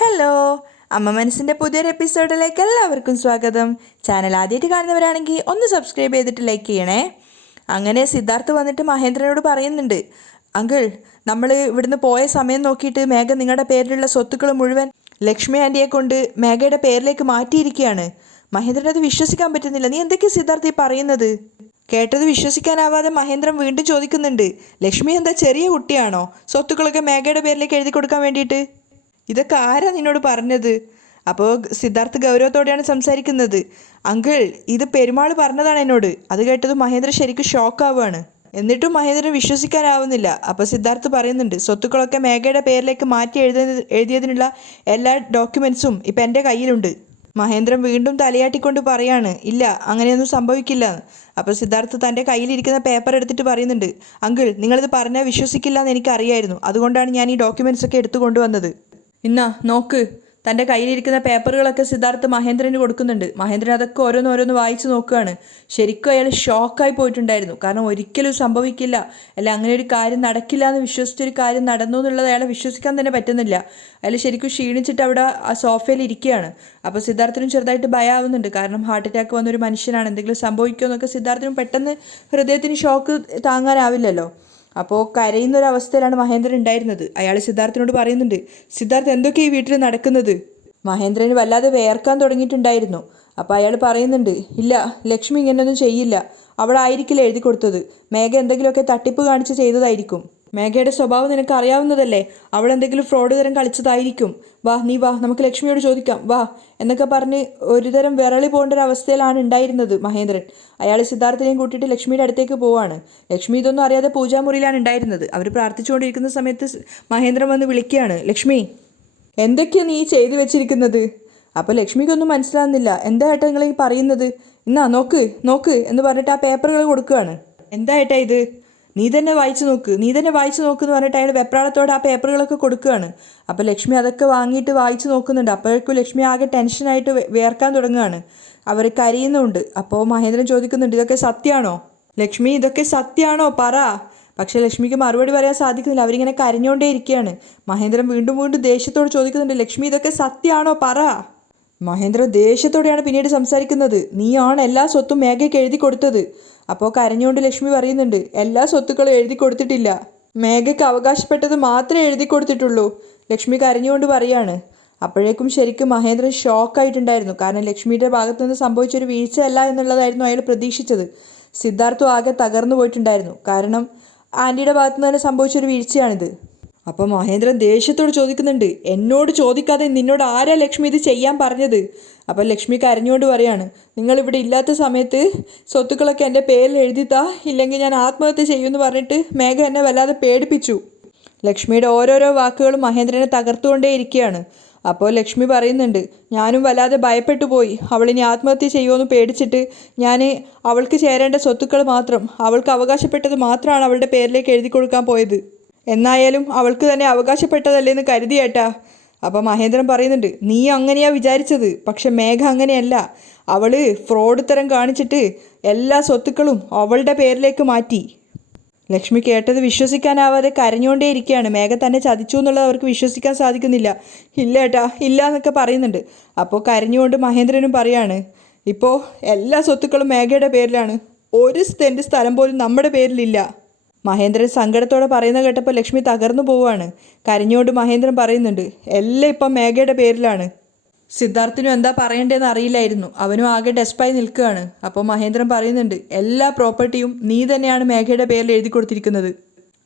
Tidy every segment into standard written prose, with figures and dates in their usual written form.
Hello, അമ്മ മനസ്സിൻ്റെ പുതിയൊരു എപ്പിസോഡിലേക്ക് എല്ലാവർക്കും സ്വാഗതം. ചാനൽ ആദ്യമായിട്ട് കാണുന്നവരാണെങ്കിൽ ഒന്ന് സബ്സ്ക്രൈബ് ചെയ്തിട്ട് ലൈക്ക് ചെയ്യണേ. അങ്ങനെ സിദ്ധാർത്ഥ് വന്നിട്ട് മഹേന്ദ്രനോട് പറയുന്നുണ്ട്, അങ്കിൾ, നമ്മൾ ഇവിടുന്ന് പോയ സമയം നോക്കിയിട്ട് മേഘ നിങ്ങളുടെ പേരിലുള്ള സ്വത്തുക്കൾ മുഴുവൻ ലക്ഷ്മി ആൻറ്റിയെ കൊണ്ട് മേഘയുടെ പേരിലേക്ക് മാറ്റിയിരിക്കുകയാണ്. മഹേന്ദ്രനത് വിശ്വസിക്കാൻ പറ്റുന്നില്ല. നീ എന്തൊക്കെയാണ് സിദ്ധാർത്ഥ് ഈ പറയുന്നത്? കേട്ടത് വിശ്വസിക്കാനാവാതെ മഹേന്ദ്രൻ വീണ്ടും ചോദിക്കുന്നുണ്ട്, ലക്ഷ്മി എന്താ ചെറിയ കുട്ടിയാണോ സ്വത്തുക്കളൊക്കെ മേഘയുടെ പേരിലേക്ക് എഴുതി കൊടുക്കാൻ വേണ്ടിയിട്ട്? ഇതൊക്കെ ആരാ നിന്നോട് പറഞ്ഞത്? അപ്പോൾ സിദ്ധാർത്ഥ് ഗൗരവത്തോടെയാണ് സംസാരിക്കുന്നത്. അങ്കിൾ, ഇത് പെരുമാൾ പറഞ്ഞതാണ് എന്നോട്. അത് കേട്ടത് മഹേന്ദ്രൻ ശരിക്കും ഷോക്കാവുകയാണ്. എന്നിട്ടും മഹേന്ദ്രൻ വിശ്വസിക്കാനാവുന്നില്ല. അപ്പോൾ സിദ്ധാർത്ഥ് പറയുന്നുണ്ട്, സ്വത്തുക്കളൊക്കെ മേഘയുടെ പേരിലേക്ക് മാറ്റി എഴുതിയതിനുള്ള എല്ലാ ഡോക്യുമെൻസും ഇപ്പം എൻ്റെ കയ്യിലുണ്ട്. മഹേന്ദ്രൻ വീണ്ടും തലയാട്ടിക്കൊണ്ട് പറയാണ്, ഇല്ല, അങ്ങനെയൊന്നും സംഭവിക്കില്ല. അപ്പോൾ സിദ്ധാർത്ഥ് തൻ്റെ കയ്യിലിരിക്കുന്ന പേപ്പർ എടുത്തിട്ട് പറയുന്നുണ്ട്, അങ്കിൾ, നിങ്ങളിത് പറഞ്ഞാൽ വിശ്വസിക്കില്ല എന്ന് എനിക്കറിയായിരുന്നു. അതുകൊണ്ടാണ് ഞാൻ ഈ ഡോക്യുമെൻറ്റ്സ് ഒക്കെ എടുത്തു കൊണ്ടുവന്നത്. ഇന്നാ നോക്ക്. തൻ്റെ കയ്യിലിരിക്കുന്ന പേപ്പറുകളൊക്കെ സിദ്ധാർത്ഥ് മഹേന്ദ്രന് കൊടുക്കുന്നുണ്ട്. മഹേന്ദ്രൻ അതൊക്കെ ഓരോന്നോരോന്ന് വായിച്ച് നോക്കുകയാണ്. ശരിക്കും അയാൾ ഷോക്കായി പോയിട്ടുണ്ടായിരുന്നു. കാരണം ഒരിക്കലും സംഭവിക്കില്ല, അല്ല അങ്ങനെ ഒരു കാര്യം നടക്കില്ല എന്ന് വിശ്വസിച്ചൊരു കാര്യം നടന്നു എന്നുള്ളത് അയാളെ വിശ്വസിക്കാൻ തന്നെ പറ്റുന്നില്ല. അയാൾ ശരിക്കും ക്ഷീണിച്ചിട്ട് അവിടെ ആ സോഫയിൽ ഇരിക്കുകയാണ്. അപ്പോൾ സിദ്ധാർത്ഥിനും ചെറുതായിട്ട് ഭയമാവുന്നുണ്ട്. കാരണം ഹാർട്ട് അറ്റാക്ക് വന്നൊരു മനുഷ്യനാണ്, എന്തെങ്കിലും സംഭവിക്കുമോ എന്നൊക്കെ സിദ്ധാർത്ഥിനും പെട്ടെന്ന് ഹൃദയത്തിന് ഷോക്ക് താങ്ങാനാവില്ലല്ലോ. അപ്പോൾ കരയുന്നൊരവസ്ഥയിലാണ് മഹേന്ദ്രൻ ഉണ്ടായിരുന്നത്. അയാൾ സിദ്ധാർത്ഥിനോട് പറയുന്നുണ്ട്, സിദ്ധാർത്ഥ്, എന്തൊക്കെ ഈ വീട്ടിൽ നടക്കുന്നത്? മഹേന്ദ്രന് വല്ലാതെ വേർക്കാൻ തുടങ്ങിയിട്ടുണ്ടായിരുന്നു. അപ്പോൾ അയാൾ പറയുന്നുണ്ട്, ഇല്ല, ലക്ഷ്മി ഇങ്ങനെയൊന്നും ചെയ്യില്ല. അവളായിരിക്കില്ല എഴുതി കൊടുത്തത്. മേഘ എന്തെങ്കിലുമൊക്കെ തട്ടിപ്പ് കാണിച്ച് ചെയ്തതായിരിക്കും. മേഘയുടെ സ്വഭാവം നിനക്ക് അറിയാവുന്നതല്ലേ. അവൾ എന്തെങ്കിലും ഫ്രോഡ് തരം കളിച്ചതായിരിക്കും. വാ, നീ വാ, നമുക്ക് ലക്ഷ്മിയോട് ചോദിക്കാം, വാ എന്നൊക്കെ പറഞ്ഞ് ഒരുതരം വിരളി പോകേണ്ട ഒരു അവസ്ഥയിലാണ് ഉണ്ടായിരുന്നത് മഹേന്ദ്രൻ. അയാൾ സിദ്ധാർത്ഥിനെയും കൂട്ടിയിട്ട് ലക്ഷ്മിയുടെ അടുത്തേക്ക് പോവാണ്. ലക്ഷ്മി ഇതൊന്നും അറിയാതെ പൂജാമുറിയിലാണ് ഉണ്ടായിരുന്നത്. അവർ പ്രാർത്ഥിച്ചുകൊണ്ടിരിക്കുന്ന സമയത്ത് മഹേന്ദ്രൻ വന്ന് വിളിക്കുകയാണ്, ലക്ഷ്മി, എന്തൊക്കെയാണ് നീ ചെയ്തു വെച്ചിരിക്കുന്നത്? അപ്പോൾ ലക്ഷ്മിക്കൊന്നും മനസ്സിലാകുന്നില്ല. എന്താ ഏട്ടാ നിങ്ങൾ ഈ പറയുന്നത്? എന്നാ നോക്ക് നോക്ക് എന്ന് പറഞ്ഞിട്ട് ആ പേപ്പറുകൾ കൊടുക്കുകയാണ്. എന്താ ഏട്ടാ ഇത്? നീ തന്നെ വായിച്ചു നോക്ക്, നീ തന്നെ വായിച്ചു നോക്ക് എന്ന് പറഞ്ഞിട്ട് അയാൾ വെപ്രാളത്തോടെ ആ പേപ്പറുകളൊക്കെ കൊടുക്കുകയാണ്. അപ്പോൾ ലക്ഷ്മി അതൊക്കെ വാങ്ങിയിട്ട് വായിച്ചു നോക്കുന്നുണ്ട്. അപ്പോഴേക്കും ലക്ഷ്മി ആകെ ടെൻഷനായിട്ട് വേർക്കാൻ തുടങ്ങുകയാണ്. അവർ കരയുന്നുണ്ട്. അപ്പോൾ മഹേന്ദ്രൻ ചോദിക്കുന്നുണ്ട്, ഇതൊക്കെ സത്യമാണോ ലക്ഷ്മി? ഇതൊക്കെ സത്യമാണോ പറ. പക്ഷേ ലക്ഷ്മിക്ക് മറുപടി പറയാൻ സാധിക്കുന്നില്ല. അവരിങ്ങനെ കരഞ്ഞുകൊണ്ടേ ഇരിക്കുകയാണ്. മഹേന്ദ്രൻ വീണ്ടും വീണ്ടും ദേഷ്യത്തോട് ചോദിക്കുന്നുണ്ട്, ലക്ഷ്മി, ഇതൊക്കെ സത്യമാണോ പറ. മഹേന്ദ്രൻ ദേഷ്യത്തോടെയാണ് പിന്നീട് സംസാരിക്കുന്നത്, നീയാണ് എല്ലാ സ്വത്തും മേഘയ്ക്ക് എഴുതി കൊടുത്തത്. അപ്പോൾ കരഞ്ഞുകൊണ്ട് ലക്ഷ്മി പറയുന്നുണ്ട്, എല്ലാ സ്വത്തുക്കളും എഴുതി കൊടുത്തിട്ടില്ല, മേഘയ്ക്ക് അവകാശപ്പെട്ടത് മാത്രമേ എഴുതി കൊടുത്തിട്ടുള്ളൂ. ലക്ഷ്മി കരഞ്ഞുകൊണ്ട് പറയാണ്. അപ്പോഴേക്കും ശരിക്കും മഹേന്ദ്രൻ ഷോക്കായിട്ടുണ്ടായിരുന്നു. കാരണം ലക്ഷ്മിയുടെ ഭാഗത്തു നിന്ന് സംഭവിച്ചൊരു വീഴ്ചയല്ല എന്നുള്ളതായിരുന്നു അയാൾ പ്രതീക്ഷിച്ചത്. സിദ്ധാർത്ഥും ആകെ തകർന്നു പോയിട്ടുണ്ടായിരുന്നു. കാരണം ആൻറ്റിയുടെ ഭാഗത്തു നിന്ന് തന്നെ സംഭവിച്ചൊരു വീഴ്ചയാണിത്. അപ്പോൾ മഹേന്ദ്രൻ ദേഷ്യത്തോട് ചോദിക്കുന്നുണ്ട്, എന്നോട് ചോദിക്കാതെ നിന്നോട് ആരാ ലക്ഷ്മി ഇത് ചെയ്യാൻ പറഞ്ഞത്? അപ്പോൾ ലക്ഷ്മി കരഞ്ഞുകൊണ്ട് പറയാണ്, നിങ്ങളിവിടെ ഇല്ലാത്ത സമയത്ത് സ്വത്തുക്കളൊക്കെ എൻ്റെ പേരിൽ എഴുതിത്താ, ഇല്ലെങ്കിൽ ഞാൻ ആത്മഹത്യ ചെയ്യുമെന്ന് പറഞ്ഞിട്ട് മേഘ എന്നെ വല്ലാതെ പേടിപ്പിച്ചു. ലക്ഷ്മിയുടെ ഓരോരോ വാക്കുകളും മഹേന്ദ്രനെ തകർത്തുകൊണ്ടേ ഇരിക്കുകയാണ്. അപ്പോൾ ലക്ഷ്മി പറയുന്നുണ്ട്, ഞാനും വല്ലാതെ ഭയപ്പെട്ടു പോയി. അവളിനി ആത്മഹത്യ ചെയ്യുമെന്ന് പേടിച്ചിട്ട് ഞാൻ അവൾക്ക് ചേരേണ്ട സ്വത്തുക്കൾ മാത്രം, അവൾക്ക് അവകാശപ്പെട്ടത് മാത്രമാണ് അവളുടെ പേരിലേക്ക് എഴുതി കൊടുക്കാൻ പോയത്. എന്നായാലും അവൾക്ക് തന്നെ അവകാശപ്പെട്ടതല്ലേ എന്ന് കരുതിയേട്ടാ. അപ്പോൾ മഹേന്ദ്രൻ പറയുന്നുണ്ട്, നീ അങ്ങനെയാ വിചാരിച്ചത്, പക്ഷെ മേഘ അങ്ങനെയല്ല. അവൾ ഫ്രോഡ് തരം കാണിച്ചിട്ട് എല്ലാ സ്വത്തുക്കളും അവളുടെ പേരിലേക്ക് മാറ്റി. ലക്ഷ്മി കേട്ടത് വിശ്വസിക്കാനാവാതെ കരഞ്ഞുകൊണ്ടേ ഇരിക്കുകയാണ്. മേഘ തന്നെ ചതിച്ചു എന്നുള്ളത് അവർക്ക് വിശ്വസിക്കാൻ സാധിക്കുന്നില്ല. ഇല്ല ഏട്ടാ, ഇല്ല എന്നൊക്കെ പറയുന്നുണ്ട്. അപ്പോൾ കരഞ്ഞുകൊണ്ട് മഹേന്ദ്രനും പറയാണ്, ഇപ്പോൾ എല്ലാ സ്വത്തുക്കളും മേഘയുടെ പേരിലാണ്, ഒരു സെൻറ്റ് സ്ഥലം പോലും നമ്മുടെ പേരിലില്ല. മഹേന്ദ്രൻ സങ്കടത്തോടെ പറയുന്ന കേട്ടപ്പോൾ ലക്ഷ്മി തകർന്നു പോവുകയാണ്. കരഞ്ഞുകൊണ്ട് മഹേന്ദ്രൻ പറയുന്നുണ്ട്, എല്ലാം ഇപ്പം മേഘയുടെ പേരിലാണ്. സിദ്ധാർത്ഥിനും എന്താ പറയേണ്ടതെന്ന് അറിയില്ലായിരുന്നു. അവനും ആകെ ഡെസ്പായി നിൽക്കുകയാണ്. അപ്പോൾ മഹേന്ദ്രൻ പറയുന്നുണ്ട്, എല്ലാ പ്രോപ്പർട്ടിയും നീ തന്നെയാണ് മേഘയുടെ പേരിൽ എഴുതി കൊടുത്തിരിക്കുന്നത്.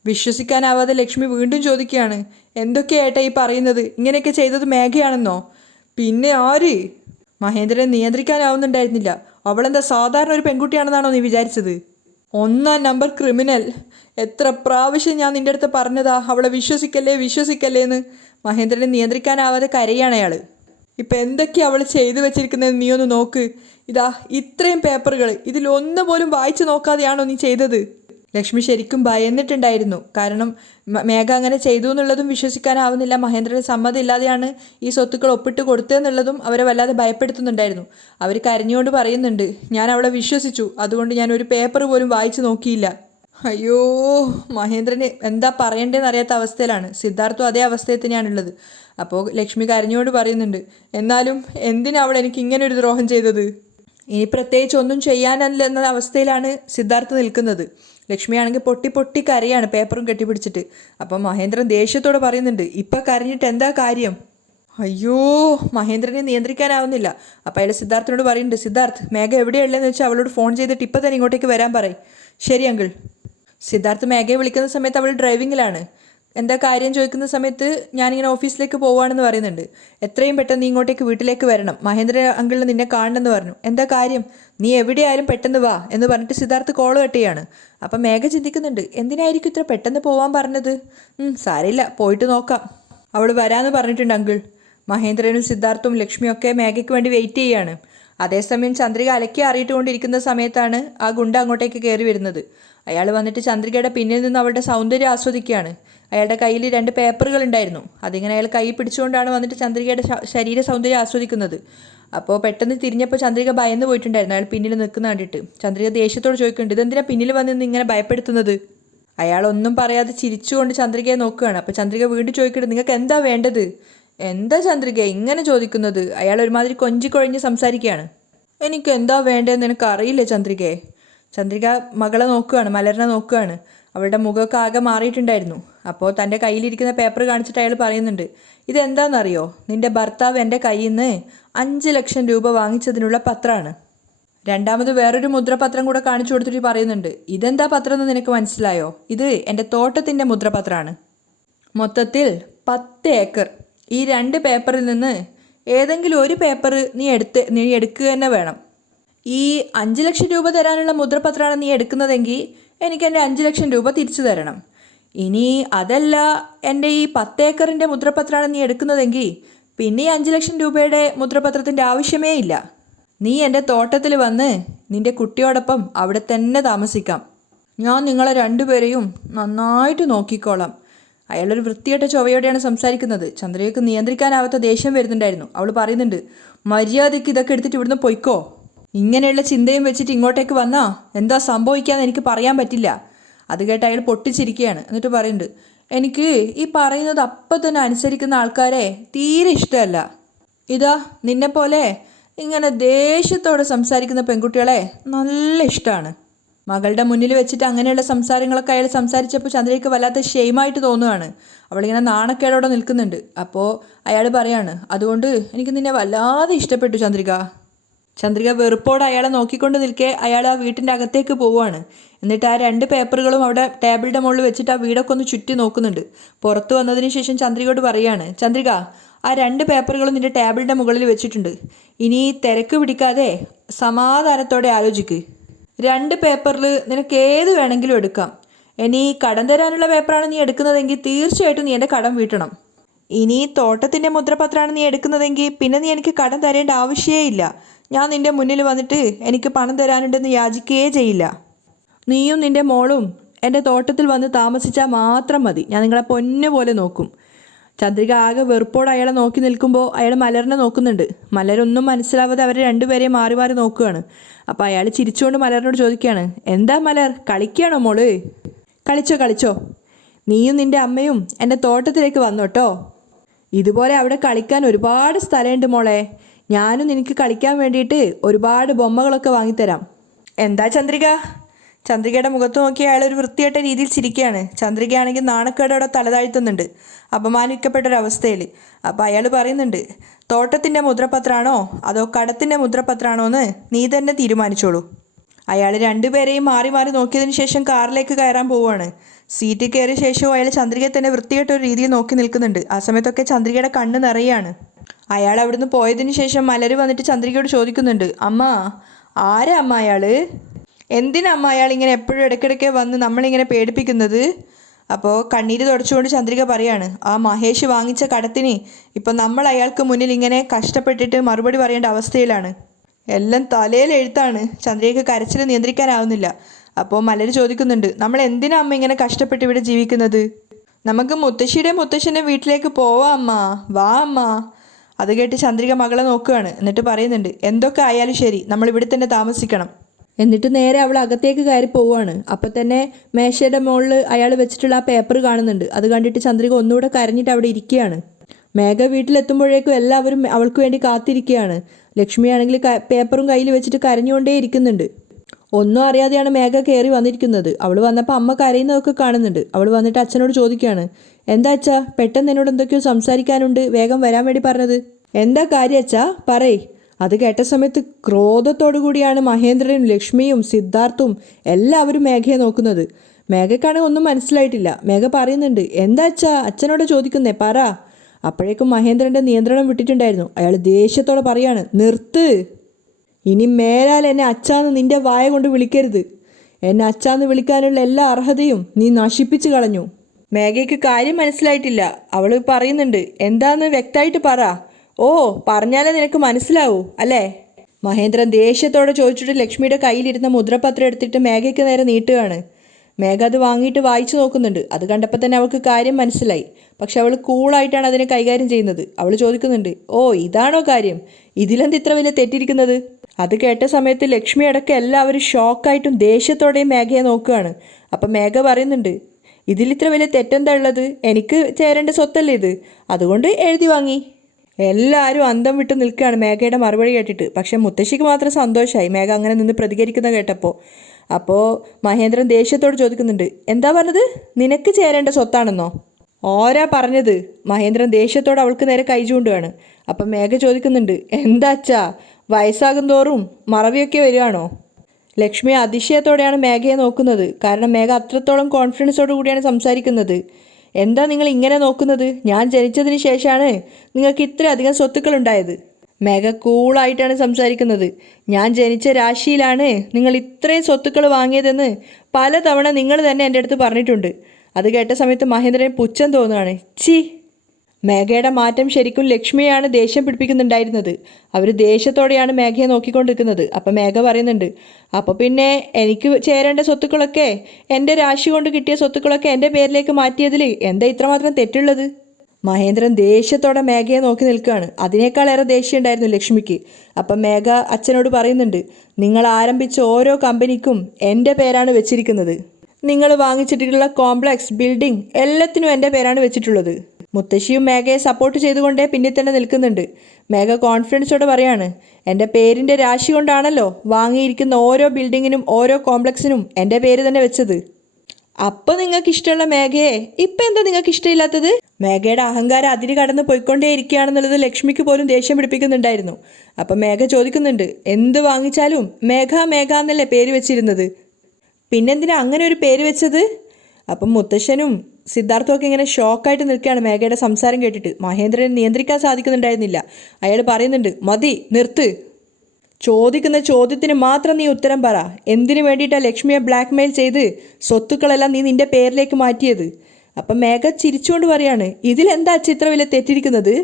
വിശ്വസിക്കാനാവാതെ ലക്ഷ്മി വീണ്ടും ചോദിക്കുകയാണ്, എന്തൊക്കെയായിട്ടാ ഈ പറയുന്നത്? ഇങ്ങനെയൊക്കെ ചെയ്തത് മേഘയാണെന്നോ? പിന്നെ ആര്? മഹേന്ദ്രനെ നിയന്ത്രിക്കാനാവുന്നുണ്ടായിരുന്നില്ല. അവളെന്താ സാധാരണ ഒരു പെൺകുട്ടിയാണെന്നാണോ നീ വിചാരിച്ചത്? ഒന്നാം നമ്പർ ക്രിമിനൽ. എത്ര പ്രാവശ്യം ഞാൻ നിൻ്റെ അടുത്ത് പറഞ്ഞതാ അവളെ വിശ്വസിക്കല്ലേ വിശ്വസിക്കല്ലേ എന്ന്. മഹേന്ദ്രനെ നിയന്ത്രിക്കാനാവാതെ കരയാണ് അയാൾ. ഇപ്പം എന്തൊക്കെയാണ് അവൾ ചെയ്തു വെച്ചിരിക്കുന്നത് നീ ഒന്ന് നോക്ക്. ഇതാ ഇത്രയും പേപ്പറുകൾ, ഇതിലൊന്നു പോലും വായിച്ചു നോക്കാതെയാണോ നീ ചെയ്തത്? ലക്ഷ്മി ശരിക്കും ഭയന്നിട്ടുണ്ടായിരുന്നു. കാരണം മേഘ അങ്ങനെ ചെയ്തു എന്നുള്ളതും വിശ്വസിക്കാനാവുന്നില്ല. മഹേന്ദ്രന് സമ്മതമില്ലാതെയാണ് ഈ സ്വത്തുക്കൾ ഒപ്പിട്ട് കൊടുത്തതെന്നുള്ളതും അവരെ വല്ലാതെ ഭയപ്പെടുത്തുന്നുണ്ടായിരുന്നു. അവർ കരഞ്ഞുകൊണ്ട് പറയുന്നുണ്ട്, ഞാൻ അവളെ വിശ്വസിച്ചു, അതുകൊണ്ട് ഞാൻ ഒരു പേപ്പർ പോലും വായിച്ചു നോക്കിയില്ല. അയ്യോ, മഹേന്ദ്രന് എന്താ പറയണ്ടേന്ന് അറിയാത്ത അവസ്ഥയിലാണ്. സിദ്ധാർത്ഥും അതേ അവസ്ഥയിൽ തന്നെയാണുള്ളത്. അപ്പോൾ ലക്ഷ്മി കരഞ്ഞുകൊണ്ട് പറയുന്നുണ്ട്, എന്നാലും എന്തിനാ അവൾ എനിക്ക് ഇങ്ങനെ ഒരു ദ്രോഹം ചെയ്തത്? ഇനി പ്രത്യേകിച്ച് ഒന്നും ചെയ്യാനല്ല എന്ന അവസ്ഥയിലാണ് സിദ്ധാർത്ഥ് നിൽക്കുന്നത്. ലക്ഷ്മിയാണെങ്കിൽ പൊട്ടി പൊട്ടി കരയാണ് പേപ്പറും കെട്ടിപ്പിടിച്ചിട്ട്. അപ്പം മഹേന്ദ്രൻ ദേഷ്യത്തോടെ പറയുന്നുണ്ട്, ഇപ്പം കരഞ്ഞിട്ട് എന്താ കാര്യം? അയ്യോ, മഹേന്ദ്രനെ നിയന്ത്രിക്കാനാവുന്നില്ല. അപ്പം അയാൾ സിദ്ധാർത്ഥിനോട് പറയുന്നുണ്ട്, സിദ്ധാർത്ഥ് മേഘ എവിടെയുള്ളതെന്ന് വെച്ചാൽ അവളോട് ഫോൺ ചെയ്തിട്ട് ഇപ്പം തന്നെ ഇങ്ങോട്ടേക്ക് വരാൻ പറയും. ശരി അങ്കിൾ. സിദ്ധാർത്ഥ് മേഘയെ വിളിക്കുന്ന സമയത്ത് അവൾ ഡ്രൈവിങ്ങിലാണ്. എന്താ കാര്യം ചോദിക്കുന്ന സമയത്ത് ഞാനിങ്ങനെ ഓഫീസിലേക്ക് പോവുകയാണെന്ന് പറയുന്നുണ്ട്. എത്രയും പെട്ടെന്ന് നീ ഇങ്ങോട്ടേക്ക് വീട്ടിലേക്ക് വരണം, മഹേന്ദ്ര അങ്കിളിന് നിന്നെ കാണണമെന്ന് പറഞ്ഞു. എന്താ കാര്യം? നീ എവിടെയായാലും പെട്ടെന്ന് വാ എന്ന് പറഞ്ഞിട്ട് സിദ്ധാർത്ഥ് കോൾ കെട്ടുകയാണ്. അപ്പം മേഘ ചിന്തിക്കുന്നുണ്ട്, എന്തിനായിരിക്കും ഇത്ര പെട്ടെന്ന് പോവാൻ പറഞ്ഞത്? സാരമില്ല, പോയിട്ട് നോക്കാം. അവൾ വരാമെന്ന് പറഞ്ഞിട്ടുണ്ട് അങ്കിൾ. മഹേന്ദ്രനും സിദ്ധാർത്ഥും ലക്ഷ്മിയൊക്കെ മേഘയ്ക്ക് വേണ്ടി വെയിറ്റ് ചെയ്യാണ്. അതേസമയം ചന്ദ്രിക അലക്കി അറിയിട്ടുകൊണ്ടിരിക്കുന്ന സമയത്താണ് ആ ഗുണ്ട അങ്ങോട്ടേക്ക് കയറി വരുന്നത്. അയാൾ വന്നിട്ട് ചന്ദ്രികയുടെ പിന്നിൽ നിന്ന് അവളുടെ സൗന്ദര്യം ആസ്വദിക്കുകയാണ്. അയാളുടെ കയ്യിൽ 2 പേപ്പറുകൾ ഉണ്ടായിരുന്നു. അതിങ്ങനെ അയാൾ കൈ പിടിച്ചുകൊണ്ടാണ് വന്നിട്ട് ചന്ദ്രികയുടെ ശരീര സൗന്ദര്യം ആസ്വദിക്കുന്നത്. അപ്പോൾ പെട്ടെന്ന് തിരിഞ്ഞപ്പോൾ ചന്ദ്രിക ഭയന്ന് പോയിട്ടുണ്ടായിരുന്നു അയാൾ പിന്നിൽ നിൽക്കുന്ന കണ്ടിട്ട്. ചന്ദ്രിക ദേഷ്യത്തോട് ചോദിക്കുന്നുണ്ട്, ഇതെന്തിനാ പിന്നിൽ വന്ന് ഇങ്ങനെ ഭയപ്പെടുത്തുന്നത്? അയാൾ ഒന്നും പറയാതെ ചിരിച്ചുകൊണ്ട് ചന്ദ്രികയെ നോക്കുകയാണ്. അപ്പോൾ ചന്ദ്രിക വീണ്ടും ചോദിക്കുന്നുണ്ട്, നിങ്ങൾക്ക് എന്താ വേണ്ടത്? എന്താ ചന്ദ്രിക ഇങ്ങനെ ചോദിക്കുന്നത്? അയാൾ ഒരുമാതിരി കൊഞ്ചിക്കൊഴഞ്ഞ് സംസാരിക്കുകയാണ്. എനിക്ക് എന്താ വേണ്ടതെന്ന് എനിക്ക് അറിയില്ലേ ചന്ദ്രികയെ. ചന്ദ്രിക മകളെ നോക്കുകയാണ്, മലറിനെ നോക്കുകയാണ്. അവളുടെ മുഖമൊക്കെ ആകെ മാറിയിട്ടുണ്ടായിരുന്നു. അപ്പോൾ തൻ്റെ കയ്യിലിരിക്കുന്ന പേപ്പർ കാണിച്ചിട്ട് അയാൾ പറയുന്നുണ്ട്, ഇതെന്താണെന്നറിയോ? നിൻ്റെ ഭർത്താവ് എൻ്റെ കയ്യിൽ നിന്ന് 5 ലക്ഷം രൂപ വാങ്ങിച്ചതിനുള്ള പത്രമാണ്. രണ്ടാമത് വേറൊരു മുദ്രപത്രം കൂടെ കാണിച്ചു കൊടുത്തിട്ട് പറയുന്നുണ്ട്, ഇതെന്താ പത്രം എന്ന് നിനക്ക് മനസ്സിലായോ? ഇത് എൻ്റെ തോട്ടത്തിൻ്റെ മുദ്രപത്രമാണ്. മൊത്തത്തിൽ 10 ഏക്കർ. ഈ 2 പേപ്പറിൽ നിന്ന് ഏതെങ്കിലും ഒരു പേപ്പർ നീ എടുക്കുക തന്നെ വേണം. ഈ 5 ലക്ഷം രൂപ തരാനുള്ള മുദ്രപത്രമാണ് നീ എടുക്കുന്നതെങ്കിൽ എനിക്ക് എൻ്റെ 5 ലക്ഷം രൂപ തിരിച്ചു തരണം. ഇനി അതല്ല, എൻ്റെ ഈ 10 ഏക്കറിൻ്റെ മുദ്രപത്രമാണ് നീ എടുക്കുന്നതെങ്കിൽ പിന്നെ ഈ 5 ലക്ഷം രൂപയുടെ മുദ്രപത്രത്തിൻ്റെ ആവശ്യമേ ഇല്ല. നീ എൻ്റെ തോട്ടത്തിൽ വന്ന് നിൻ്റെ കുട്ടിയോടൊപ്പം അവിടെ തന്നെ താമസിക്കാം. ഞാൻ നിങ്ങളെ 2 പേരെയും നന്നായിട്ട് നോക്കിക്കോളാം. അയാളൊരു വൃത്തികെട്ട ചൊവ്വയോടെയാണ് സംസാരിക്കുന്നത്. ചന്ദ്രയ്ക്ക് നിയന്ത്രിക്കാനാവാത്ത ദേഷ്യം വരുന്നുണ്ടായിരുന്നു. അവൾ പറയുന്നുണ്ട്, മര്യാദയ്ക്ക് ഇതൊക്കെ എടുത്തിട്ട് ഇവിടുന്ന് പൊയ്ക്കോ. ഇങ്ങനെയുള്ള ചിന്തയും വെച്ചിട്ട് ഇങ്ങോട്ടേക്ക് വന്നാൽ എന്താ സംഭവിക്കാമെന്ന് എനിക്ക് പറയാൻ പറ്റില്ല. അത് കേട്ട് അയാൾ പൊട്ടിച്ചിരിക്കുകയാണ്. എന്നിട്ട് പറയുന്നുണ്ട്, എനിക്ക് ഈ പറയുന്നത് അപ്പം തന്നെ അനുസരിക്കുന്ന ആൾക്കാരെ തീരെ ഇഷ്ടമല്ല. ഇതാ നിന്നെപ്പോലെ ഇങ്ങനെ ദേഷ്യത്തോടെ സംസാരിക്കുന്ന പെൺകുട്ടികളെ നല്ല ഇഷ്ടമാണ്. മകളുടെ മുന്നിൽ വെച്ചിട്ട് അങ്ങനെയുള്ള സംസാരങ്ങളൊക്കെ അയാൾ സംസാരിച്ചപ്പോൾ ചന്ദ്രയ്ക്ക് വല്ലാത്ത ഷെയിമായിട്ട് തോന്നുകയാണ്. അവളിങ്ങനെ നാണക്കേടോടെ നിൽക്കുന്നുണ്ട്. അപ്പോൾ അയാൾ പറയാണ്, അതുകൊണ്ട് എനിക്ക് നിന്നെ വല്ലാതെ ഇഷ്ടപ്പെട്ടു ചന്ദ്രിക. ചന്ദ്രിക വെറുപ്പോടെ അയാളെ നോക്കിക്കൊണ്ട് നിൽക്കെ അയാൾ ആ വീട്ടിൻ്റെ അകത്തേക്ക് പോവുകയാണ്. എന്നിട്ട് ആ 2 പേപ്പറുകളും അവിടെ ടേബിളിൻ്റെ മുകളിൽ വെച്ചിട്ട് ആ വീടൊക്കെ ഒന്ന് ചുറ്റി നോക്കുന്നുണ്ട്. പുറത്തു വന്നതിന് ശേഷം ചന്ദ്രികയോട് പറയാണ്, ചന്ദ്രിക ആ 2 പേപ്പറുകളും നിൻ്റെ ടേബിളിൻ്റെ മുകളിൽ വെച്ചിട്ടുണ്ട്. ഇനി തിരക്ക് പിടിക്കാതെ സമാധാനത്തോടെ ആലോചിക്ക്. 2 പേപ്പറിൽ നിനക്ക് ഏത് വേണമെങ്കിലും എടുക്കാം. ഇനി കടം തരാനുള്ള പേപ്പറാണ് നീ എടുക്കുന്നതെങ്കിൽ തീർച്ചയായിട്ടും നീ എൻ്റെ കടം വീട്ടണം. ഇനി തോട്ടത്തിൻ്റെ മുദ്രപത്രമാണ് നീ എടുക്കുന്നതെങ്കിൽ പിന്നെ നീ എനിക്ക് കടം തരേണ്ട ആവശ്യമേ ഇല്ല. ഞാൻ നിൻ്റെ മുന്നിൽ വന്നിട്ട് എനിക്ക് പണം തരാനുണ്ടെന്ന് യാചിക്കുകയേ ചെയ്യില്ല. നീയും നിൻ്റെ മോളും എൻ്റെ തോട്ടത്തിൽ വന്ന് താമസിച്ചാൽ മാത്രം മതി. ഞാൻ നിങ്ങളെ പൊന്നു പോലെ നോക്കും. ചന്ദ്രിക ആകെ വെറുപ്പോടെ അയാളെ നോക്കി നിൽക്കുമ്പോൾ അയാൾ മലറിനെ നോക്കുന്നുണ്ട്. മലരൊന്നും മനസ്സിലാവാതെ അവരെ 2 പേരെയും മാറി മാറി നോക്കുകയാണ്. അപ്പോൾ അയാൾ ചിരിച്ചുകൊണ്ട് മലറിനോട് ചോദിക്കുകയാണ്, എന്താ മലർ, കളിക്കുകയാണോ മോള്? കളിച്ചോ. നീയും നിൻ്റെ അമ്മയും എൻ്റെ തോട്ടത്തിലേക്ക് വന്നോട്ടോ. ഇതുപോലെ അവിടെ കളിക്കാൻ ഒരുപാട് സ്ഥലമുണ്ട് മോളെ. ഞാനും നിനക്ക് കളിക്കാൻ വേണ്ടിയിട്ട് ഒരുപാട് ബൊമ്മകളൊക്കെ വാങ്ങിത്തരാം. എന്താ ചന്ദ്രിക? ചന്ദ്രികയുടെ മുഖത്ത് നോക്കി അയാൾ ഒരു വൃത്തിയായിട്ട രീതിയിൽ ചിരിക്കുകയാണ്. ചന്ദ്രികയാണെങ്കിൽ നാണക്കേടോടെ തലതാഴ്ത്തുന്നുണ്ട്, അപമാനിക്കപ്പെട്ടൊരവസ്ഥയിൽ. അപ്പോൾ അയാൾ പറയുന്നുണ്ട്, തോട്ടത്തിൻ്റെ മുദ്രപത്രമാണോ അതോ കടത്തിൻ്റെ മുദ്രപത്രമാണോ എന്ന് നീ തന്നെ തീരുമാനിച്ചോളൂ. അയാൾ 2 പേരെയും മാറി മാറി നോക്കിയതിന് ശേഷം കാറിലേക്ക് കയറാൻ പോവുകയാണ്. സീറ്റിൽ കയറിയ ശേഷവും അയാൾ ചന്ദ്രികയെ തന്നെ വൃത്തിയായിട്ടൊരു രീതിയിൽ നോക്കി നിൽക്കുന്നുണ്ട്. ആ സമയത്തൊക്കെ ചന്ദ്രികയുടെ കണ്ണ് നിറയാണ്. അയാൾ അവിടുന്ന് പോയതിന് ശേഷം മലര് വന്നിട്ട് ചന്ദ്രികയോട് ചോദിക്കുന്നുണ്ട്, അമ്മ ആരാ അമ്മ അയാൾ? എന്തിനാ അമ്മ അയാൾ ഇങ്ങനെ എപ്പോഴും ഇടയ്ക്കിടയ്ക്ക് വന്ന് നമ്മളിങ്ങനെ പേടിപ്പിക്കുന്നത്? അപ്പോൾ കണ്ണീര് തുടച്ചുകൊണ്ട് ചന്ദ്രിക പറയാണ്, ആ മഹേഷ് വാങ്ങിച്ച കടത്തിന് ഇപ്പം നമ്മൾ അയാൾക്ക് മുന്നിൽ ഇങ്ങനെ കഷ്ടപ്പെട്ടിട്ട് മറുപടി പറയേണ്ട അവസ്ഥയിലാണ്. എല്ലാം തലയിലെഴുത്താണ്. ചന്ദ്രികയ്ക്ക് കരച്ചിൽ നിയന്ത്രിക്കാനാവുന്നില്ല. അപ്പോൾ മലര് ചോദിക്കുന്നുണ്ട്, നമ്മൾ എന്തിനാ അമ്മ ഇങ്ങനെ കഷ്ടപ്പെട്ട് ഇവിടെ ജീവിക്കുന്നത്? നമുക്ക് മുത്തശ്ശൻ്റെ വീട്ടിലേക്ക് പോവാം അമ്മ, വാ അമ്മ. അത് കേട്ട് ചന്ദ്രിക മകളെ നോക്കുകയാണ്. എന്നിട്ട് പറയുന്നുണ്ട്, എന്തൊക്കെ ആയാലും ശരി നമ്മൾ ഇവിടെ തന്നെ താമസിക്കണം. എന്നിട്ട് നേരെ അവൾ അകത്തേക്ക് കയറി പോവുകയാണ്. അപ്പം തന്നെ മേശയുടെ മുകളിൽ അയാൾ വെച്ചിട്ടുള്ള ആ പേപ്പർ കാണുന്നുണ്ട്. അത് കണ്ടിട്ട് ചന്ദ്രിക ഒന്നുകൂടെ കരഞ്ഞിട്ട് അവിടെ ഇരിക്കുകയാണ്. മേഘ വീട്ടിലെത്തുമ്പോഴേക്കും എല്ലാവരും അവൾക്ക് വേണ്ടി കാത്തിരിക്കുകയാണ്. ലക്ഷ്മിയാണെങ്കിൽ പേപ്പറും കയ്യിൽ വെച്ചിട്ട് കരഞ്ഞുകൊണ്ടേ ഇരിക്കുന്നുണ്ട്. ഒന്നും അറിയാതെയാണ് മേഘ കയറി വന്നിരിക്കുന്നത്. അവൾ വന്നപ്പോൾ അമ്മ കരയുന്നതൊക്കെ കാണുന്നുണ്ട്. അവൾ വന്നിട്ട് അച്ഛനോട് ചോദിക്കുകയാണ്, എന്താ അച്ഛാ പെട്ടെന്ന് എന്നോട് എന്തൊക്കെയോ സംസാരിക്കാനുണ്ട്, വേഗം വരാൻ വേണ്ടി പറഞ്ഞത്? എന്താ കാര്യം അച്ഛാ, പറയ്. അത് കേട്ട സമയത്ത് ക്രോധത്തോടു കൂടിയാണ് മഹേന്ദ്രനും ലക്ഷ്മിയും സിദ്ധാർത്ഥും എല്ലാവരും മേഘയെ നോക്കുന്നത്. മേഘക്കാണെങ്കിൽ ഒന്നും മനസ്സിലായിട്ടില്ല. മേഘ പറയുന്നുണ്ട്, എന്താ അച്ഛാ അച്ഛനോട് ചോദിക്കുന്നേ, പറ. അപ്പോഴേക്കും മഹേന്ദ്രൻ്റെ നിയന്ത്രണം വിട്ടിട്ടുണ്ടായിരുന്നു. അയാൾ ദേഷ്യത്തോടെ പറയാണ്, നിർത്ത്. ഇനി മേലാൽ എന്നെ അച്ഛാന്ന് നിന്റെ വായ കൊണ്ട് വിളിക്കരുത്. എന്നെ അച്ഛാന്ന് വിളിക്കാനുള്ള എല്ലാ അർഹതയും നീ നശിപ്പിച്ചു കളഞ്ഞു. മേഘയ്ക്ക് കാര്യം മനസ്സിലായിട്ടില്ല. അവൾ പറയുന്നുണ്ട്, എന്താന്ന് വ്യക്തമായിട്ട് പറ. ഓ, പറഞ്ഞാലേ നിനക്ക് മനസ്സിലാവൂ അല്ലേ? മഹേന്ദ്രൻ ദേഷ്യത്തോടെ ചോദിച്ചിട്ട് ലക്ഷ്മിയുടെ കയ്യിലിരുന്ന മുദ്രപത്രം എടുത്തിട്ട് മേഘയ്ക്ക് നേരെ നീട്ടുകയാണ്. മേഘ അത് വാങ്ങിയിട്ട് വായിച്ചു നോക്കുന്നുണ്ട്. അത് കണ്ടപ്പോൾ തന്നെ അവൾക്ക് കാര്യം മനസ്സിലായി. പക്ഷെ അവൾ കൂളായിട്ടാണ് അതിനെ കൈകാര്യം ചെയ്യുന്നത്. അവൾ ചോദിക്കുന്നുണ്ട്, ഓ ഇതാണോ കാര്യം? ഇതിലെന്ത് ഇത്ര വലിയ തെറ്റിരിക്കുന്നത്? അത് കേട്ട സമയത്ത് ലക്ഷ്മി അടക്കം എല്ലാവരും ഷോക്കായിട്ടും ദേഷ്യത്തോടെയും മേഘയെ നോക്കുകയാണ്. അപ്പം മേഘ പറയുന്നുണ്ട്, ഇതിലിത്ര വലിയ തെറ്റെന്താ ഉള്ളത്? എനിക്ക് ചേരേണ്ട സ്വത്തല്ലേ ഇത്, അതുകൊണ്ട് എഴുതി വാങ്ങി. എല്ലാവരും അന്തം വിട്ട് നിൽക്കുകയാണ് മേഘയുടെ മറുപടി കേട്ടിട്ട്. പക്ഷെ മുത്തശ്ശിക്ക് മാത്രം സന്തോഷമായി മേഘ അങ്ങനെ നിന്ന് പ്രതികരിക്കുന്ന കേട്ടപ്പോൾ. അപ്പോൾ മഹേന്ദ്രൻ ദേഷ്യത്തോട് ചോദിക്കുന്നുണ്ട്, എന്താ പറഞ്ഞത്? നിനക്ക് ചേരേണ്ട സ്വത്താണെന്നോ? ഓരാ പറഞ്ഞത്? മഹേന്ദ്രൻ ദേഷ്യത്തോട് അവൾക്ക് നേരെ കൈ ചൂണ്ടുകയാണ്. അപ്പം മേഘ ചോദിക്കുന്നുണ്ട്, എന്താ അച്ഛാ വയസ്സാകും തോറും മറവിയൊക്കെ വരികയാണോ? ലക്ഷ്മി അതിശയത്തോടെയാണ് മേഘയെ നോക്കുന്നത്. കാരണം മേഘ അത്രത്തോളം കോൺഫിഡൻസോടു കൂടിയാണ് സംസാരിക്കുന്നത്. എന്താ നിങ്ങൾ ഇങ്ങനെ നോക്കുന്നത്? ഞാൻ ജനിച്ചതിന് ശേഷമാണ് നിങ്ങൾക്ക് ഇത്രയധികം സ്വത്തുക്കൾ ഉണ്ടായത്. മേഘ കൂളായിട്ടാണ് സംസാരിക്കുന്നത്. ഞാൻ ജനിച്ച രാശിയിലാണ് നിങ്ങൾ ഇത്രയും സ്വത്തുക്കൾ വാങ്ങിയതെന്ന് പലതവണ നിങ്ങൾ തന്നെ എൻ്റെ അടുത്ത് പറഞ്ഞിട്ടുണ്ട്. അത് കേട്ട സമയത്ത് മഹേന്ദ്രന് പുച്ഛം തോന്നുകയാണ്. ചി. മേഘയുടെ മാറ്റം ശരിക്കും ലക്ഷ്മിയാണ് ദേഷ്യം പിടിപ്പിക്കുന്നുണ്ടായിരുന്നത്. അവർ ദേഷ്യത്തോടെയാണ് മേഘയെ നോക്കിക്കൊണ്ടിരിക്കുന്നത്. അപ്പം മേഘ പറയുന്നുണ്ട്, അപ്പോൾ പിന്നെ എനിക്ക് ചേരേണ്ട സ്വത്തുക്കളൊക്കെ, എൻ്റെ രാശി കൊണ്ട് കിട്ടിയ സ്വത്തുക്കളൊക്കെ എൻ്റെ പേരിലേക്ക് മാറ്റിയതിൽ എന്താ ഇത്രമാത്രം തെറ്റുള്ളത്? മഹേന്ദ്രൻ ദേഷ്യത്തോടെ മേഘയെ നോക്കി നിൽക്കുകയാണ്. അതിനേക്കാളേറെ ദേഷ്യം ഉണ്ടായിരുന്നു ലക്ഷ്മിക്ക്. അപ്പം മേഘ അച്ഛനോട് പറയുന്നുണ്ട്, നിങ്ങൾ ആരംഭിച്ച ഓരോ കമ്പനിക്കും എൻ്റെ പേരാണ് വെച്ചിരിക്കുന്നത്. നിങ്ങൾ വാങ്ങിച്ചിട്ടുള്ള കോംപ്ലക്സ്, ബിൽഡിംഗ് എല്ലാത്തിനും എൻ്റെ പേരാണ് വെച്ചിട്ടുള്ളത്. മുത്തശ്ശിയും മേഘയെ സപ്പോർട്ട് ചെയ്തുകൊണ്ടേ പിന്നിൽ തന്നെ നിൽക്കുന്നുണ്ട്. മേഘ കോൺഫിഡൻസോടെ പറയാണ്, എൻ്റെ പേരിൻ്റെ രാശി കൊണ്ടാണല്ലോ വാങ്ങിയിരിക്കുന്ന ഓരോ ബിൽഡിങ്ങിനും ഓരോ കോംപ്ലക്സിനും എൻ്റെ പേര് തന്നെ വെച്ചത്. അപ്പോൾ നിങ്ങൾക്ക് ഇഷ്ടമുള്ള മേഘയെ ഇപ്പം എന്താ നിങ്ങൾക്ക് ഇഷ്ടമില്ലാത്തത്? മേഘയുടെ അഹങ്കാരം അതിര് കടന്ന് പോയിക്കൊണ്ടേയിരിക്കുകയാണെന്നുള്ളത് ലക്ഷ്മിക്ക് പോലും ദേഷ്യം പിടിപ്പിക്കുന്നുണ്ടായിരുന്നു. അപ്പം മേഘ ചോദിക്കുന്നുണ്ട്, എന്ത് വാങ്ങിച്ചാലും മേഘ മേഘ എന്നല്ലേ പേര് വെച്ചിരുന്നത്, പിന്നെന്തിനാ അങ്ങനെ ഒരു പേര് വെച്ചത്? അപ്പം മുത്തശ്ശനും സിദ്ധാർത്ഥമൊക്കെ ഇങ്ങനെ ഷോക്കായിട്ട് നിൽക്കുകയാണ് മേഘയുടെ സംസാരം കേട്ടിട്ട്. മഹേന്ദ്രനെ നിയന്ത്രിക്കാൻ സാധിക്കുന്നുണ്ടായിരുന്നില്ല. അയാൾ പറയുന്നുണ്ട്, മതി, നിർത്ത്. ചോദിക്കുന്ന ചോദ്യത്തിന് മാത്രം നീ ഉത്തരം പറ. എന്തിനു വേണ്ടിയിട്ടാണ് ലക്ഷ്മിയെ ബ്ലാക്ക് മെയിൽ ചെയ്ത് സ്വത്തുക്കളെല്ലാം നീ നിൻ്റെ പേരിലേക്ക് മാറ്റിയത്? അപ്പം മേഘ ചിരിച്ചുകൊണ്ട് പറയാണ്, ഇതിലെന്താ ഇത്ര വലിയ തെറ്റിരിക്കുന്നത്?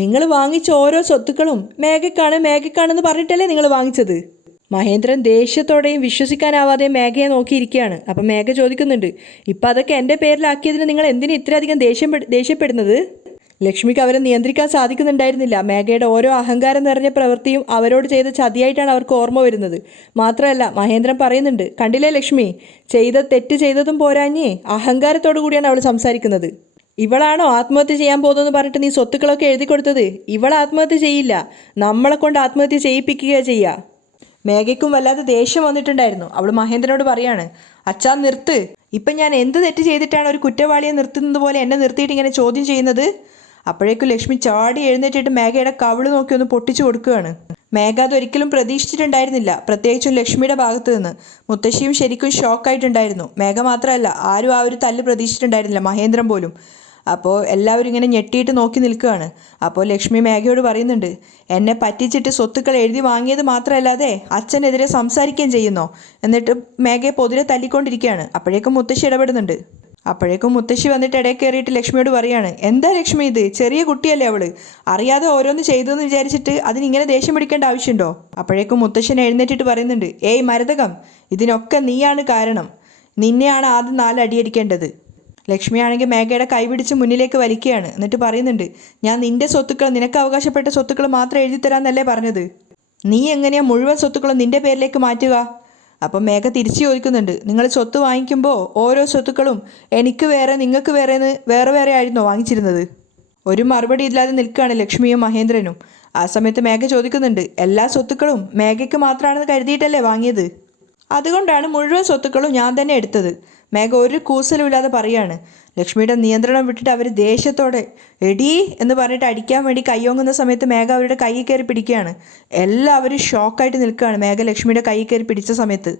നിങ്ങൾ വാങ്ങിച്ച ഓരോ സ്വത്തുക്കളും മേഘക്കാണെന്ന് പറഞ്ഞിട്ടല്ലേ നിങ്ങൾ വാങ്ങിച്ചത്? മഹേന്ദ്രൻ ദേഷ്യത്തോടെയും വിശ്വസിക്കാനാവാതെയും മേഘയെ നോക്കിയിരിക്കുകയാണ്. അപ്പം മേഘ ചോദിക്കുന്നുണ്ട്, ഇപ്പം അതൊക്കെ എൻ്റെ പേരിലാക്കിയതിന് നിങ്ങൾ എന്തിനു ഇത്രയധികം ദേഷ്യപ്പെടുന്നത്? ലക്ഷ്മിക്ക് അവരെ നിയന്ത്രിക്കാൻ സാധിക്കുന്നുണ്ടായിരുന്നില്ല. മേഘയുടെ ഓരോ അഹങ്കാരം നിറഞ്ഞ പ്രവൃത്തിയും അവരോട് ചെയ്ത ചതിയായിട്ടാണ് അവർക്ക് ഓർമ്മ വരുന്നത്. മാത്രമല്ല മഹേന്ദ്രൻ പറയുന്നുണ്ട്, കണ്ടില്ലേ ലക്ഷ്മി, തെറ്റ് ചെയ്തതും പോരാഞ്ഞ് അഹങ്കാരത്തോടു കൂടിയാണ് അവൾ സംസാരിക്കുന്നത്. ഇവളാണോ ആത്മഹത്യ ചെയ്യാൻ പോകുന്നതെന്ന് പറഞ്ഞിട്ട് നീ സ്വത്തുക്കളൊക്കെ എഴുതി കൊടുത്തത്? ഇവൾ ആത്മഹത്യ ചെയ്യില്ല, നമ്മളെ കൊണ്ട് ആത്മഹത്യ ചെയ്യിപ്പിക്കുകയാണ് ചെയ്യുക. മേഘയ്ക്കും വല്ലാതെ ദേഷ്യം വന്നിട്ടുണ്ടായിരുന്നു. അവൾ മഹേന്ദ്രനോട് പറയാണ്, അച്ഛാ നിർത്ത്. ഇപ്പം ഞാൻ എന്ത് തെറ്റ് ചെയ്തിട്ടാണ് ഒരു കുറ്റവാളിയെ നിർത്തുന്നത് പോലെ എന്നെ നിർത്തിയിട്ട് ഇങ്ങനെ ചോദ്യം ചെയ്യുന്നത്? അപ്പോഴേക്കും ലക്ഷ്മി ചാടി എഴുന്നേറ്റിട്ട് മേഘയുടെ കവിള് നോക്കി ഒന്ന് പൊട്ടിച്ചു കൊടുക്കുകയാണ്. മേഘ അതൊരിക്കലും പ്രതീക്ഷിച്ചിട്ടുണ്ടായിരുന്നില്ല, പ്രത്യേകിച്ചും ലക്ഷ്മിയുടെ ഭാഗത്ത് നിന്ന്. മുത്തശ്ശിയും ശരിക്കും ഷോക്കായിട്ടുണ്ടായിരുന്നു. മേഘ മാത്രമല്ല, ആരും ആ ഒരു തല്ല് പ്രതീക്ഷിച്ചിട്ടുണ്ടായിരുന്നില്ല, മഹേന്ദ്രൻ പോലും. അപ്പോൾ എല്ലാവരും ഇങ്ങനെ ഞെട്ടിയിട്ട് നോക്കി നിൽക്കുകയാണ്. അപ്പോൾ ലക്ഷ്മി മേഘയോട് പറയുന്നുണ്ട്, എന്നെ പറ്റിച്ചിട്ട് സ്വത്തുക്കൾ എഴുതി വാങ്ങിയത് മാത്രമല്ലാതെ അച്ഛനെതിരെ സംസാരിക്കുകയും ചെയ്യുന്നോ? എന്നിട്ട് മേഘയെ പൊതിരെ തല്ലിക്കൊണ്ടിരിക്കുകയാണ്. അപ്പോഴേക്കും മുത്തശ്ശി ഇടപെടുന്നുണ്ട്. അപ്പോഴേക്കും മുത്തശ്ശി വന്നിട്ട് ഇടയിൽ കയറിയിട്ട് ലക്ഷ്മിയോട് പറയാണ്, എന്താ ലക്ഷ്മി ഇത്? ചെറിയ കുട്ടിയല്ലേ അവള്, അറിയാതെ ഓരോന്ന് ചെയ്തെന്ന് വിചാരിച്ചിട്ട് അതിനിങ്ങനെ ദേഷ്യം പിടിക്കേണ്ട ആവശ്യമുണ്ടോ? അപ്പോഴേക്കും മുത്തശ്ശൻ എഴുന്നേറ്റിട്ട് പറയുന്നുണ്ട്, ഏയ് മരതകം, ഇതിനൊക്കെ നീയാണ് കാരണം. നിന്നെയാണ് ആദ്യം 4 അടിയടിക്കേണ്ടത്. ലക്ഷ്മിയാണെങ്കിൽ മേഘയുടെ കൈപിടിച്ച് മുന്നിലേക്ക് വലിക്കുകയാണ്. എന്നിട്ട് പറയുന്നുണ്ട്, ഞാൻ നിന്റെ സ്വത്തുക്കൾ, നിനക്ക് അവകാശപ്പെട്ട സ്വത്തുക്കൾ മാത്രം എഴുതി തരാമെന്നല്ലേ പറഞ്ഞത്? നീ എങ്ങനെയാ മുഴുവൻ സ്വത്തുക്കളും നിന്റെ പേരിലേക്ക് മാറ്റുക? അപ്പം മേഘ തിരിച്ചു ചോദിക്കുന്നുണ്ട്, നിങ്ങൾ സ്വത്ത് വാങ്ങിക്കുമ്പോൾ ഓരോ സ്വത്തുക്കളും എനിക്ക് വേറെ നിങ്ങൾക്ക് വേറെ എന്ന് വേറെ വേറെ ആയിരുന്നോ വാങ്ങിച്ചിരുന്നത്? ഒരു മറുപടി ഇല്ലാതെ നിൽക്കുകയാണ് ലക്ഷ്മിയും മഹേന്ദ്രനും. ആ സമയത്ത് മേഘ ചോദിക്കുന്നുണ്ട്, എല്ലാ സ്വത്തുക്കളും മേഘയ്ക്ക് മാത്രമാണെന്ന് കരുതിയിട്ടല്ലേ വാങ്ങിയത്? അതുകൊണ്ടാണ് മുഴുവൻ സ്വത്തുക്കളും ഞാൻ തന്നെ എടുത്തത്. മേഘ ഒരു കൂസലുമില്ലാതെ പറയാണ്. ലക്ഷ്മിയുടെ നിയന്ത്രണം വിട്ടിട്ട് അവർ ദേഷ്യത്തോടെ എടീ എന്ന് പറഞ്ഞിട്ട് അടിക്കാൻ വേണ്ടി കയ്യോങ്ങുന്ന സമയത്ത് മേഘ അവരുടെ കൈ കയറി പിടിക്കുകയാണ്. എല്ലാവരും ഷോക്കായിട്ട് നിൽക്കുകയാണ് മേഘ ലക്ഷ്മിയുടെ കൈ കയറി പിടിച്ച സമയത്ത്.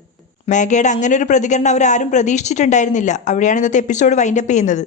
മേഘയുടെ അങ്ങനെ ഒരു പ്രതികരണം അവരാരും പ്രതീക്ഷിച്ചിട്ടുണ്ടായിരുന്നില്ല. അവിടെയാണ് ഇന്നത്തെ എപ്പിസോഡ് വൈൻഡപ്പ് ചെയ്യുന്നത്.